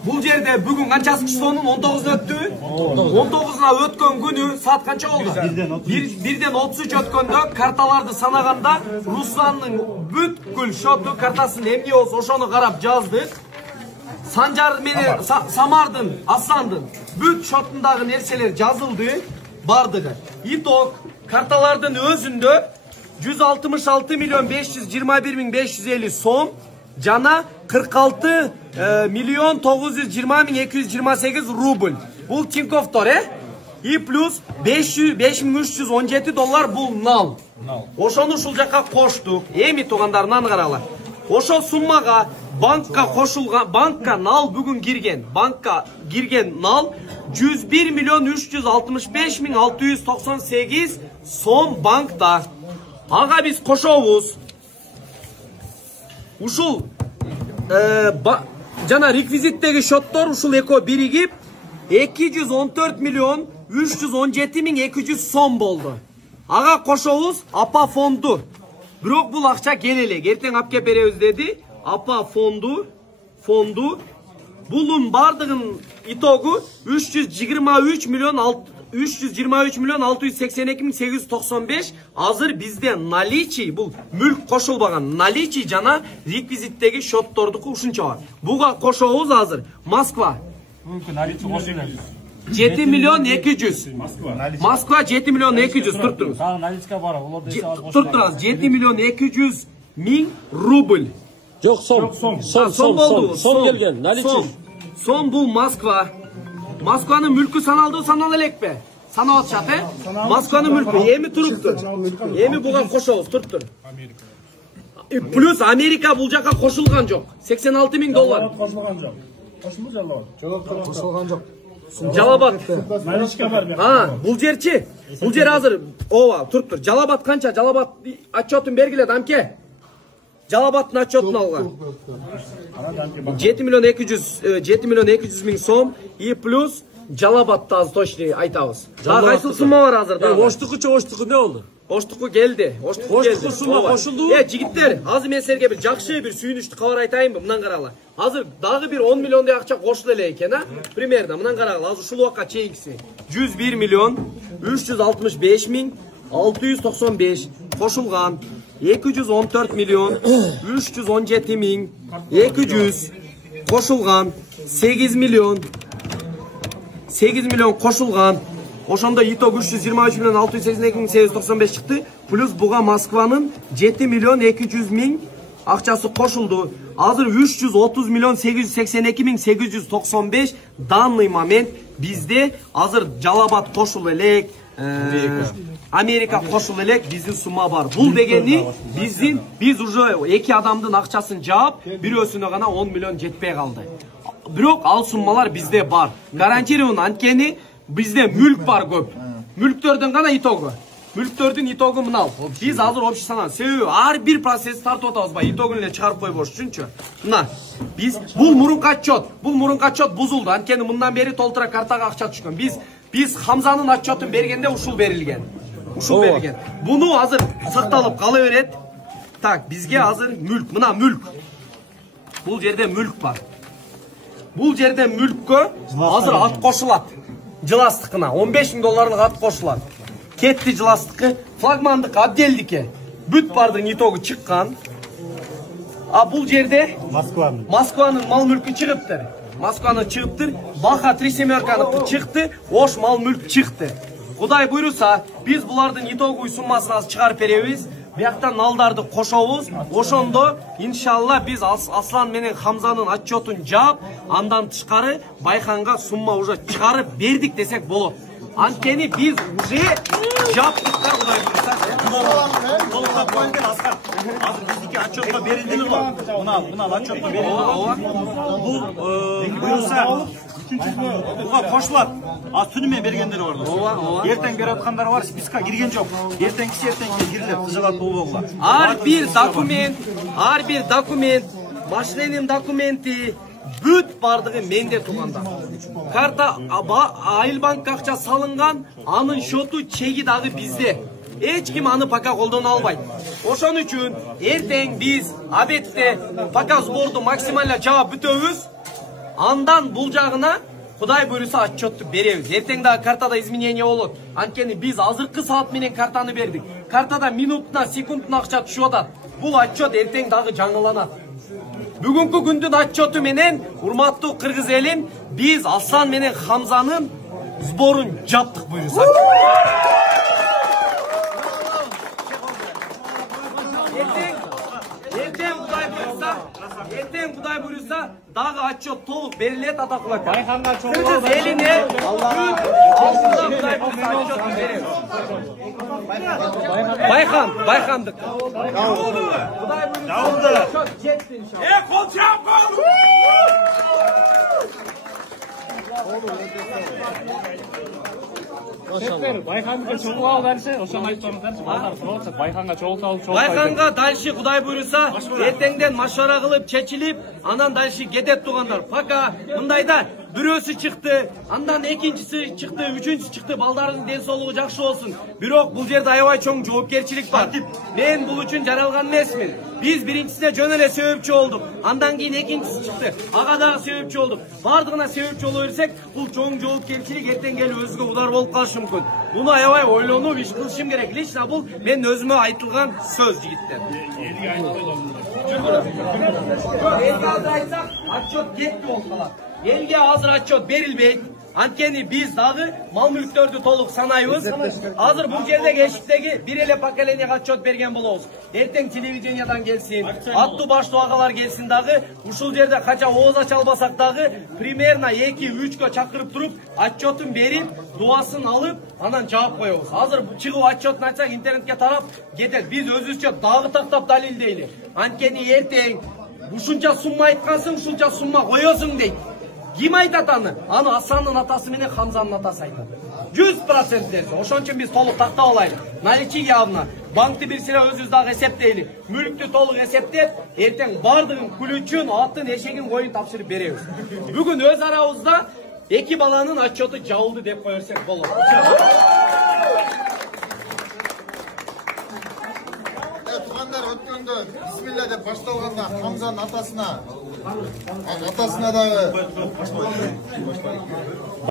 Бұл жерде бүгін қаншасы числонun 19 өтті. 19-на өткен күні саат қанша болды? 1-ден 33 өткенде карталарды санағанда Русланның бүткіл шоты картасын эмне болса ошону қарап жаздық. Санжар менен Самардын, Асландын бүт шотундағы нерселер жазылды, бардығы. Итог карталардың өзүндө 166 миллион 521 550 сом жана 46 миллион 920 228 рубль. Бұл Тиньковтор, И плюс 5317 доллар бұл нал. Ошону ушул жакка коштук. Эми тугандарынан карагыла. Ошол суммага банкка кошулган, банкка нал бүгүн кирген. Банкка кирген нал 101 миллион 365 698 сом банкта. Ага биз кошобуз. Ушул жана реквизиттеги шоттор ушул эко биригип 214 миллион 317 200 сом болду. Ага кошобуз апа фонду. Бирок бул акча келелек. Эртең алып кеп беребиз деди. Апа фонду. Булун бардыгын итогу 323 миллион 682 895. Азыр бизде наличий, бул мүлк кошулбаган наличий жана реквизиттеги шоттордуку ушунча бар. Буга кошобуз азыр Москва. Мүмкүн наличий кошулат. 7 миллион 200. Москва 7 миллион 200 туруп. Сага наличка бар, олорду туруп. 7 миллион 200 миң рубль. Жок, сом келген, наличий. Сом бул Москва. Москванын мүлкү санала элекпи? Санап атышат, Москванын мүлкү эми туруптур. Эми буга кошобуз, туруптур. Плюс Америка бул жакка кошулган жок. 86 миң доллар. кошулган жок. Кошулду Жалабат? Жок, кошулган жок. Жалабат. Наличка бар. Бул жерчи? Бул жер азыр ооба туруптур. Жалабат канча? Жалабат отчетун бергилет амке. Жалабаттын отчетун алган. 7 миллион 200 миң сом и плюс Жалабатты азыр точно айтабыз. Дагы кайсыл сумма бар азыр дагы? Оштуку не болду? Оштуку келди. Оштуку сумма кошулду. Жигиттер, азыр мен силерге бир жакшы бир сүйүнүчтүү кабар айтайынбы? Мындан карагыла. Азыр дагы бир 10 миллиондой акча кошулду эле экен, Примерно мындан карагыла. Азыр ушул убакка чейинкиси 101 миллион 365 миң 695 кошулган. 214 миллион 317 миң 200 кошулган. 8 миллион кошулган. Ошондо итог 323 миллион 682 миң 895 чыкты. Плюс буга Москванын 7 миллион 200 миң акчасы кошулду. Азыр 330 миллион 882 миң 895 данный момент бизде азыр Жалабат кошул элек, Америка кошул элек, биздин сумма бар. Бул дегени биз уже эки адамдын акчасын жаап, бирөөсүнө гана 10 миллион жетпей калды. Бирок ал суммалар бизде бар. Гарантированно анткени бизде мүлк бар көп. Мүлктөрдүн гана итогу. Мүлктөрдүн итогу мынау. Биз азыр общий санан. Себеби ар бир процесс тартып атабыз, итогун эле чыгарып койбош үчүнчү. Мына биз бул мурунку отчет бузулду. Анткени мындан бери толтура картага акча түшкөн. Биз Хамзанын отчетун бергенде ушул берилген. Буну азыр сакталып кала берет. Так, бизге азыр мүлк, мына мүлк. Бул жерде мүлк бар. Бул жерде мүлккө азыр ат кошулат. Жыластыкына 15 миң долларлык ат кошулат. Кетти жыластыкы, флагмандык отделдикке. Бүт бардын итогу чыккан. А бул жерде Москванын мал мүлкү чыгыптыр. Баха 3 семерканы чыкты, Ош мал мүлк чыкты. Кудай буйруса, биз булардын итогу суммасын аз чыгарып беребиз. Бияктан налдарды кошобуз. Ошондо иншалла биз Аслан менен Хамзанын отчетун жаап, андан тышкары Байханга сумма уже чыгарып бердик десек болот. Анткени биз уже жаптыктар, кудай буйруса. Толуктап койгон Аскар. Азыр биздики отчетко берилди го. Мына отчетко берилди го. Бул буйруса буга кошулат. Az түнү мен бергендер бар. Эртең берип аткандар бар, списка кирген жок. Эртеңкиси кирилет, тыжылат болбогула. Ар бир документ, машиненин документи бүт бардыгы менде туганда. Карта Айылбанк акча салынган, анын шоту чеги дагы бизде. Эч ким аны пока колдоно албайт. Ошон үчүн эртең биз обедте пока сборду максимально жаап бүтөбүз. Андан бул жагына Кудай буйруса отчетту беребиз. Эртең дагы картада изменение болот. Анткени биз азыркы саат менен картаны бердик. Картада минутуна, секундуна акча түшүп атат. Бул отчет эртең дагы жаңыланат. Бүгүнкү күндүн отчету менен, урматтуу кыргыз элим, биз Асан менен Хамзанын сборун жаптык буйруса. Эртең Кудай буйруса, дагы отчет толук берилет атакулат. Байханга чоң Кыргыз элине алдында Кудай буйруса отчет беребиз. Байхандык. Кудай буйруса отчет жетти иншалла. Кол чапкан! Байханга чоңуп берсе, ошону айтпаңыздарчы. Балдар сурап, Байханга чоңулталып, Байханга дальше Кудай буйруса, эртеңден машара кылып, чечилип, анан дальше кетет тугандар. Пока мындайда бирөөсү чыкты, андан экинчиси чыкты, үчүнчүсү чыкты, балдардын ден соолугу жакшы болсун. Бирок бул жерде аябай чоң жоопкерчилик бар. Мен бул үчүн жаралган эмесмин. Биз биринчисине жөн эле себепчи болдук. Андан кийин экинчиси чыкты. Ага дагы себепчи болдук. Бардыгына себепчи боло берсек, бул чоң жоопкерчилик эртең келип өзгө удар болуп калышы мүмкүн. Муну аябай ойлонуп иш кылышым керек. Лично бул мен өзүмө айтылган сөз жигиттер. Элге азыр айтсак, отчет кетти болуп калат. Элге азыр отчет берилбейт. Анткени биз дагы мал мүлктөрдү толук санайбыз. Азыр бул жердеги эшиктеги бир эле поколениеге отчет берген болобуз. Эртең телевидениядан келсин, аттуу баштуу агалар келсин дагы, ушул жерде канча ооз ача албасак дагы примерно 2-3кө чакырып туруп, отчетун берип, дуасын алып, анан жаап коебуз. Азыр чыгып отчетун айтсак интернетке тарап кетет. Биз өзүбүзчө дагы тактап далилдейли. Анткени эртең ушунча сумма айткансың, ушунча сумма коесуң дейт. Ким айтат аны? Аны Асанның атасы менен Хамзанын атасы айтат. 100% дерсе. Ошон үчүн биз толук тактап алайлы. Наличие явно. Банкты бир силе өзүбүз дагы эсептейли. Мүлктү толук эсептеп, эртең бардыгын күлүчүн, атын, эшегин, коюн тапшырып беребиз. Бүгүн өз арабызда эки баланын отчету жабылды деп коерсек болот. Тугандар өткөндө бисмилла деп башталганда Хамзанын атасына дагы